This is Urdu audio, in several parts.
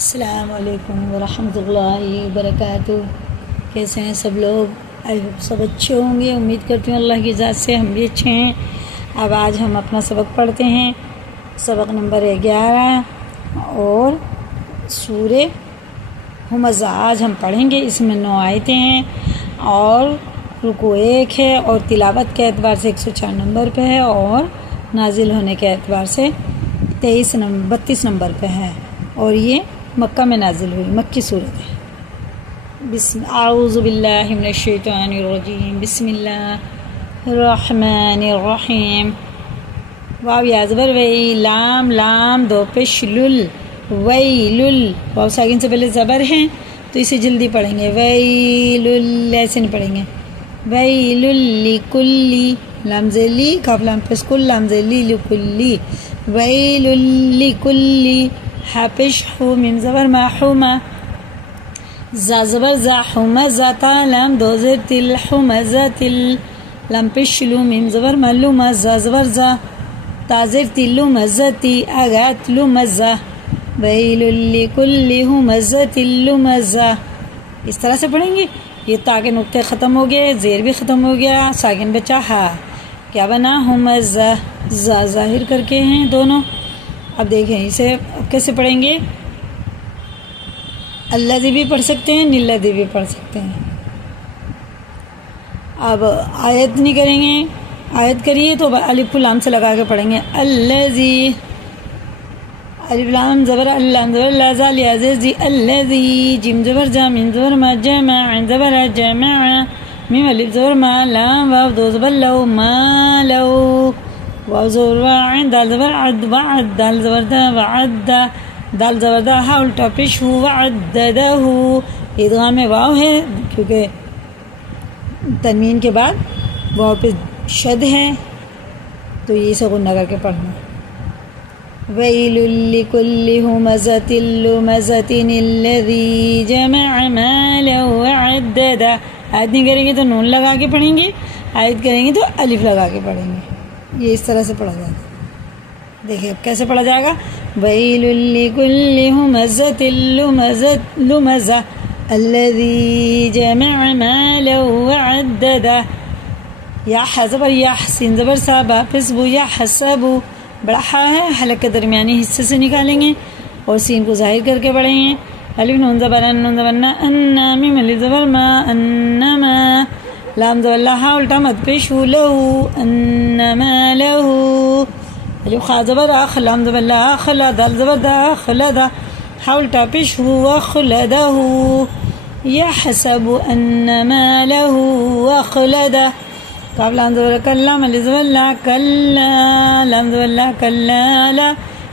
السلام علیکم ورحمۃ اللہ وبرکاتہ۔ کیسے ہیں سب لوگ؟ آئی ہوپ سب اچھے ہوں گے، امید کرتی ہوں اللہ کی ذات سے ہم بھی اچھے ہیں۔ اب آج ہم اپنا سبق پڑھتے ہیں، سبق نمبر 11 اور سورہ ہمزہ آج ہم پڑھیں گے۔ اس میں 9 آیتیں ہیں اور رکوع 1 ہے اور تلاوت کے اعتبار سے 104 نمبر پہ ہے اور نازل ہونے کے اعتبار سے 32 نمبر پہ ہے، اور یہ مکہ میں نازل ہوئی، مکی صورت ہے۔ اعوذ باللہ من الشیطان الرجیم، بسم اللہ الرحمن الرحیم۔ واو یا زبر وی، لام لام دو پیش لل، ویلل، واو ساکن سے پہلے زبر ہے تو اسے جلدی پڑھیں گے، ویلل ایسے نہیں پڑھیں گے، ویلل لکلی، لام ذیلی کاف لام پیش کل، لام ذیلی لکلی، ویلل لکلی، حافظ حو میم زبر ما حوما، زا زبر زا حمزہ، تا لام دو زر تل، حمزہ تل، لام پیش لو میم زبر ما لما، زا زبر زا، تا زر تل لمزتی، اگات لمزہ، ویل لکل ہمزۃ لمزہ۔ اس طرح سے پڑھیں گے۔ یہ تا کے نقطے ختم ہو گئے، زیر بھی ختم ہو گیا، ساکن بچا ہا، کیا بنا ہمزہ، زا ظاہر کر کے ہیں دونوں۔ اب دیکھیں اسے اب کیسے پڑھیں گے۔ الذی بھی پڑھ سکتے ہیں، نلذی بھی پڑھ سکتے ہیں۔ اب آیت نہیں کریں گے، آیت کریے تو الف کو لام سے لگا کے پڑھیں گے، الذی، الف لام زبر اللہ زبر لا زال یا زی، الذی، جیم زبر جا میم زبر ما، جمع زبر جمع، میم الف زبر ما، لام واو دو زبر لو، ما لو، واو زبر وا، دال زبر عد، وعد، دال زبر دا، وعد، دال زبر دا، ہا الٹا پیش ہو، وعددہ، ادغام میں واو ہے کیونکہ تنوین کے بعد واو پہ شد ہے تو یہ اسے غنہ کر کے پڑھنا۔ ویل لکل ہمزۃ لمزۃ الذی جمع مالا وعددہ۔ آیت نہیں کریں گے تو نون لگا کے پڑھیں گے، آیت کریں گے تو الف لگا کے پڑھیں گے۔ یہ اس طرح سے پڑھا جاتا ہے۔ دیکھیں اب کیسے پڑھا جائے گا۔ ویل لکل ہمزۃ لمزہ الذی جمع مالا وعددہ، یا زبر یا، سین زبر سا، با پسبو، یا حسبو، بڑا ہا ہے، حلق کے درمیانی حصے سے نکالیں گے اور سین کو ظاہر کر کے پڑھیں گے۔ الف نون زبر ان، نون زبر نا، انا، میم الف زبر ما، انما، لام زبر لا، ہا الٹا مد پیش ہو، لہو، انما لہو، الف خا زبر اخ، لام زبر لا، اخلا، دال زبر دا، اخلدا، ہا الٹا پیش ہو، اخلدہ، یحسب انما لہو اخلدہ، کاف لام زبر کلا، الف زبر لا، کلا، لام زبر لا، کلا لا،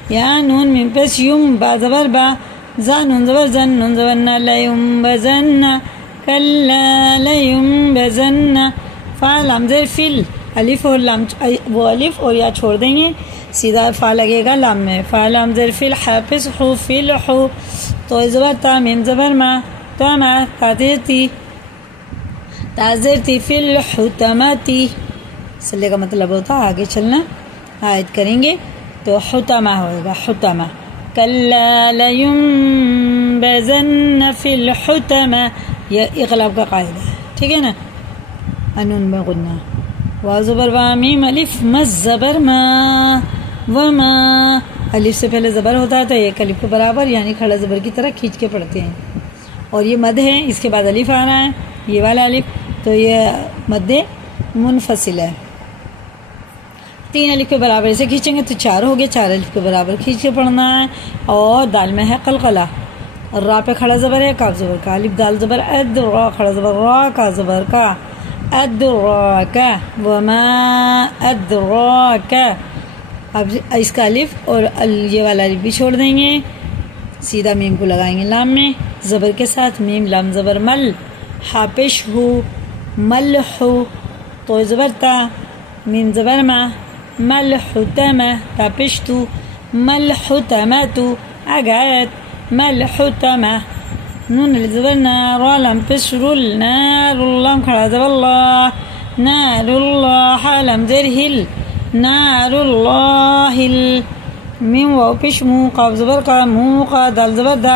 یا نون میم پیش یم، با زبر با، زا نون زبر زن، نون زبر نا، لینبذن، کلا لینبذن، فا لام زبر فل، الف اور لام، وہ الف اور یا چھوڑ دیں گے، سیدھا فا لگے گا لام میں، فا لام زبر فل، حافظ حو، فل حو، تو زبر تا، میم زبر ما، تما، تاذرتی، تاذرتی، فل حتمتی، سلے کا مطلب ہوتا آگے چلنا۔ آیت کریں گے تو حتمہ ہوئے گا، حتمہ، کلا لینبذن فی الحتمہ، یہ اغلاب کا قاعدہ ہے، ٹھیک ہے نا۔ انون میں غنہ، واو زبر وا، میم الف مز زبر ما، وما، الف سے پہلے زبر ہوتا ہے تو ایک الف کے برابر یعنی کھڑا زبر کی طرح کھینچ کے پڑھتے ہیں، اور یہ مد ہے، اس کے بعد الف آ رہا ہے، یہ والا الف، تو یہ مد منفصل ہے۔ 3 الف کے برابر سے کھینچیں گے تو 4 ہو گئے، 4 الف کے برابر کھینچ کے پڑھنا ہے۔ اور دال میں ہے قلقلہ، را پہ کھڑا زبر ہے، کاف زبر کا، الف دال زبر اد، را کھڑا زبر را، کا زبر کا، ادراک، وما ادراک۔ اب اس کا الف اور یہ والا الف بھی چھوڑ دیں گے، سیدھا میم کو لگائیں گے لام میں زبر کے ساتھ، میم لام زبر مل، حاپش ہو، مل ہو، تو زبر تا، میم زبر ما، مل حتمہ، تا پشتو، مل حتمتو، اگایت، مل حتمہ، نون زبر نا، را لام پیش رول، نار اللہ کھڑا زبر اللہ، نار اللہ، ہا لام زر ہل، نار اللہ، میم واو پیش مو، قاف زبر کا، مو کا، دال زبر دا،